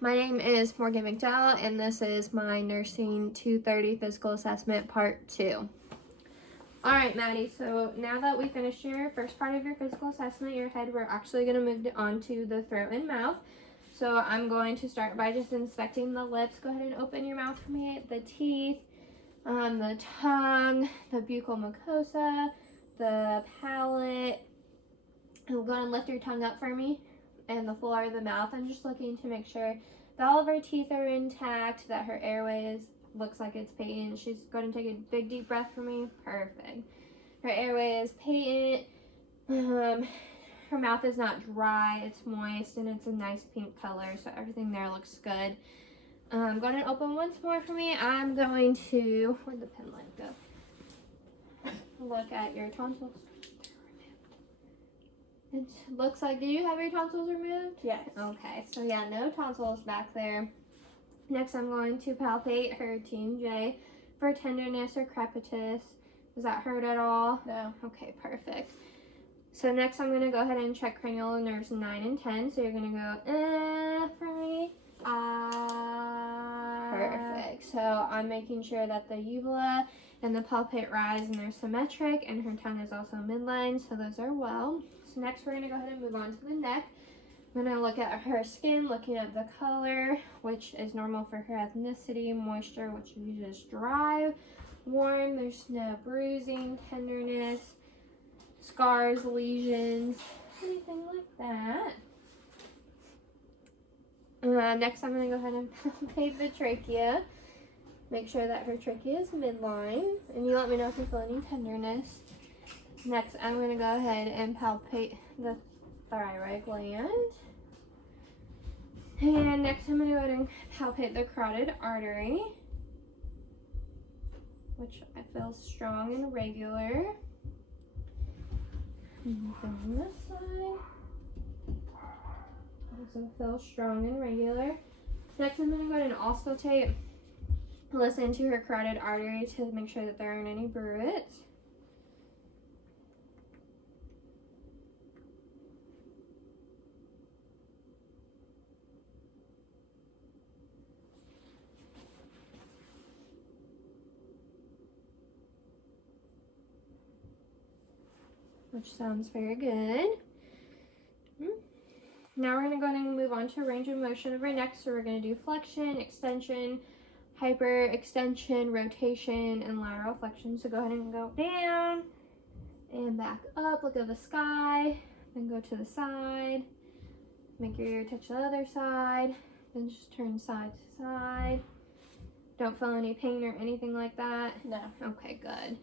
My name is Morgan McDowell, and this is my Nursing 230 Physical Assessment Part 2. Alright, Maddie, so now that we finished your first part of your physical assessment, your head, we're actually going to move on to the throat and mouth. So I'm going to start by just inspecting the lips. Go ahead and open your mouth for me, the teeth, the tongue, the buccal mucosa, the palate. And go ahead and lift your tongue up for me and the floor of the mouth. I'm just looking to make sure that all of her teeth are intact, that her airway looks like it's patent. She's going to take a big deep breath for me. Perfect. Her airway is patent. Her mouth is not dry, it's moist, and it's a nice pink color, so everything there looks good. Go ahead and open once more for me. I'm going to, where'd the pen light go? Look at your tonsils. It looks like, did you have your tonsils removed? Yes. Okay, so yeah, no tonsils back there. Next, I'm going to palpate her TMJ for tenderness or crepitus. Does that hurt at all? No. Okay, perfect. So next, I'm going to go ahead and check cranial nerves 9 and 10. So you're going to go, for me. Perfect. So I'm making sure that the uvula and the palpate rise and they're symmetric, and her tongue is also midline, so those are well. So next we're going to go ahead and move on to the neck. I'm going to look at her skin, looking at the color, which is normal for her ethnicity, moisture, which is dry, warm, there's no bruising, tenderness, scars, lesions, anything like that. Next I'm going to go ahead and palpate the trachea. Make sure that her trachea is midline, and you let me know if you feel any tenderness. Next, I'm going to go ahead and palpate the thyroid gland. And next, I'm going to go ahead and palpate the carotid artery, which I feel strong and regular. And on this side, also feel strong and regular. Next, I'm going to go ahead and also listen to her carotid artery to make sure that there aren't any bruits. Which sounds very good. Now we're going to go ahead and move on to range of motion of our neck. So we're going to do flexion, extension, hyperextension, rotation, and lateral flexion. So go ahead and go down and back up. Look at the sky. Then go to the side. Make your ear touch the other side. Then just turn side to side. Don't feel any pain or anything like that? No. Okay, good.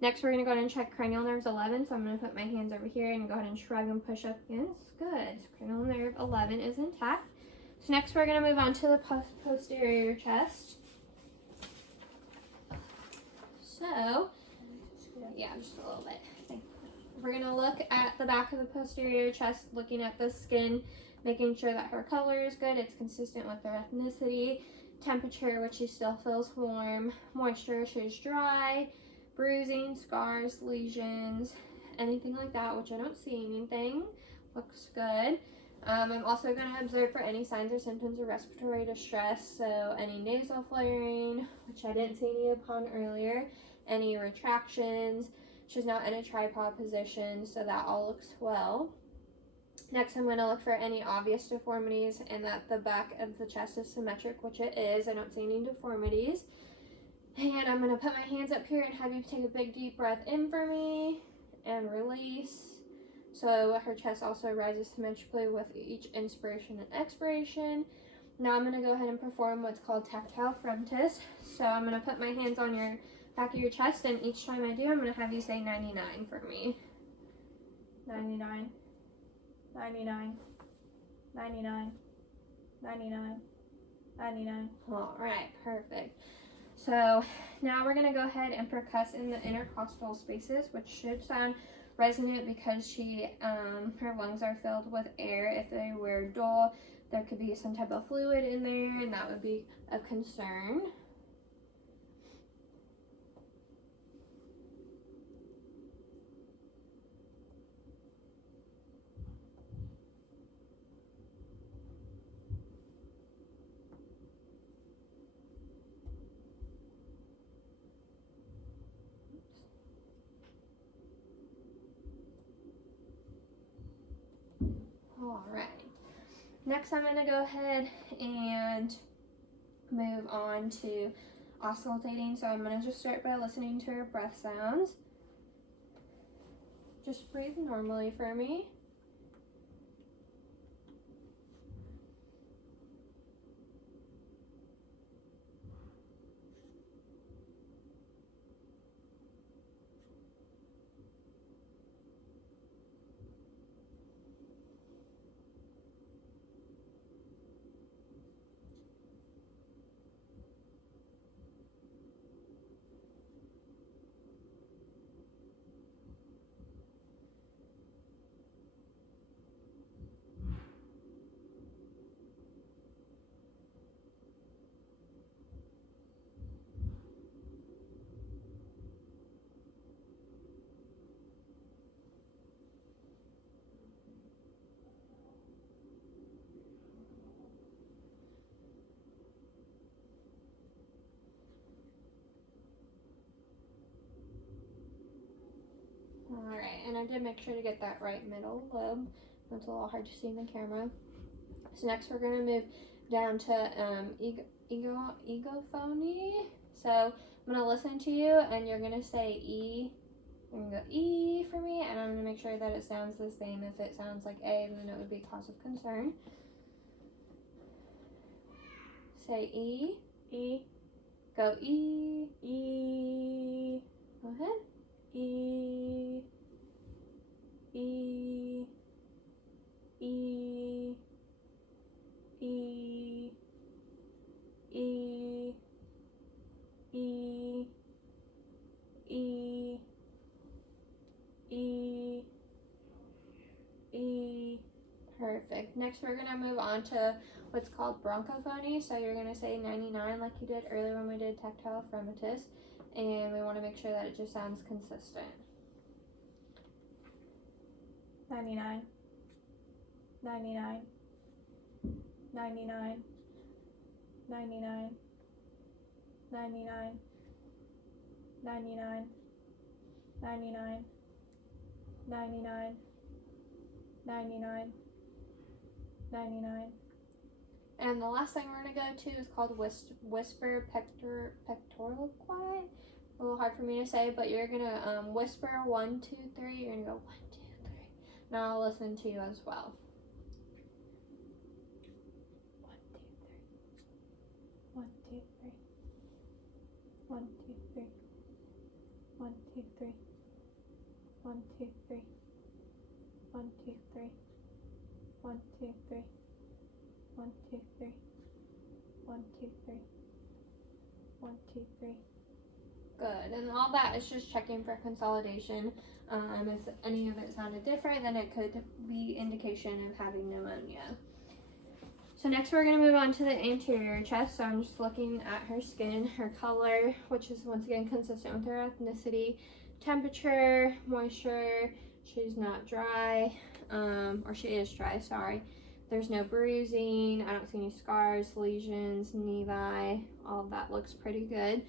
Next, we're going to go ahead and check cranial nerves 11. So I'm going to put my hands over here and go ahead and shrug and push up against. Good. So cranial nerve 11 is intact. So next, we're going to move on to the posterior chest. So, yeah, just a little bit. We're going to look at the back of the posterior chest, looking at the skin, making sure that her color is good, it's consistent with her ethnicity, temperature, which she still feels warm, moisture, she's dry, bruising, scars, lesions, anything like that, which I don't see anything. Looks good. I'm also going to observe for any signs or symptoms of respiratory distress, so any nasal flaring, which I didn't see any upon earlier, any retractions. She's not in a tripod position, so that all looks well. Next, I'm going to look for any obvious deformities and that the back of the chest is symmetric, which it is. I don't see any deformities. And I'm going to put my hands up here and have you take a big deep breath in for me and release. So her chest also rises symmetrically with each inspiration and expiration. Now I'm going to go ahead and perform what's called tactile frontis. So I'm going to put my hands on your back of your chest, and each time I do, I'm going to have you say 99 for me. 99, 99, 99, 99, 99. All right, perfect. So now we're going to go ahead and percuss in the intercostal spaces, which should sound resonant because her lungs are filled with air. If they were dull, there could be some type of fluid in there, and that would be a concern. Next, I'm going to go ahead and move on to osculating. So I'm going to just start by listening to her breath sounds. Just breathe normally for me. Alright, and I did make sure to get that right middle lobe. That's a little hard to see in the camera. So next we're going to move down to egophony. So I'm going to listen to you and you're going to say E. You're going to go E for me, and I'm going to make sure that it sounds the same. If it sounds like A, then it would be cause of concern. Say E. E. Go E. E. Go ahead. E. E. E. E. E. E. E. E. E. Perfect. Next, we're going to move on to what's called bronchophony. So you're going to say 99 like you did earlier when we did tactile fremitus. And we want to make sure that it just sounds consistent. 99. 99. 99. 99. 99. 99. 99. 99. 99. 99. And the last thing we're going to go to is called whisper pectoral quiet. A little hard for me to say, but you're going to whisper 1, 2, 3. You're going to go 1, 2, 3. Now I'll listen to you as well. 1, 2, 3. 1, 2, 3. 1, 2, 3. 1, 2, 3. 1, 2, 3. 1, 2, 3. 1, 2, 3. 1, 2, 3. 1, 2, 3. Good. And all that is just checking for consolidation. If any of it sounded different, then it could be indication of having pneumonia. So next we're going to move on to the anterior chest. So I'm just looking at her skin, her color, which is once again consistent with her ethnicity, temperature, moisture. She's not dry, or she is dry, sorry. There's no bruising. I don't see any scars, lesions, nevi. All of that looks pretty good.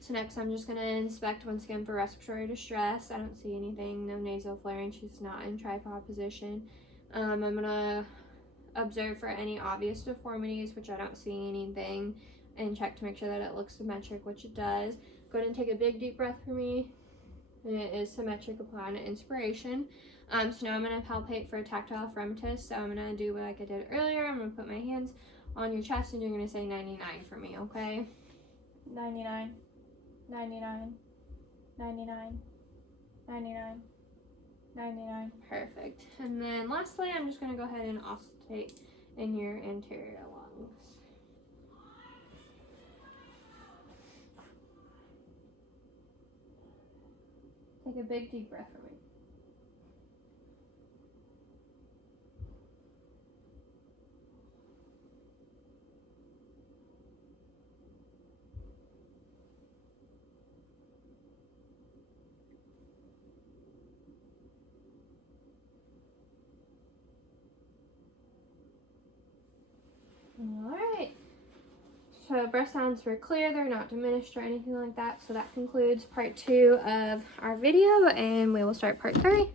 So next I'm just going to inspect once again for respiratory distress. I don't see anything, no nasal flaring. She's not in tripod position. I'm going to observe for any obvious deformities, which I don't see anything, and check to make sure that it looks symmetric, which it does. Go ahead and take a big deep breath for me. And it is symmetric upon inspiration. So now I'm going to palpate for tactile fremitus. So I'm going to do like I did earlier. I'm going to put my hands on your chest and you're going to say 99 for me, okay? 99. 99. 99. 99. 99. Perfect. And then lastly, I'm just going to go ahead and auscultate in your anterior lungs. Take a big deep breath for me. Alright, so breath sounds were clear, they're not diminished or anything like that. So that concludes part 2 of our video, and we will start part 3.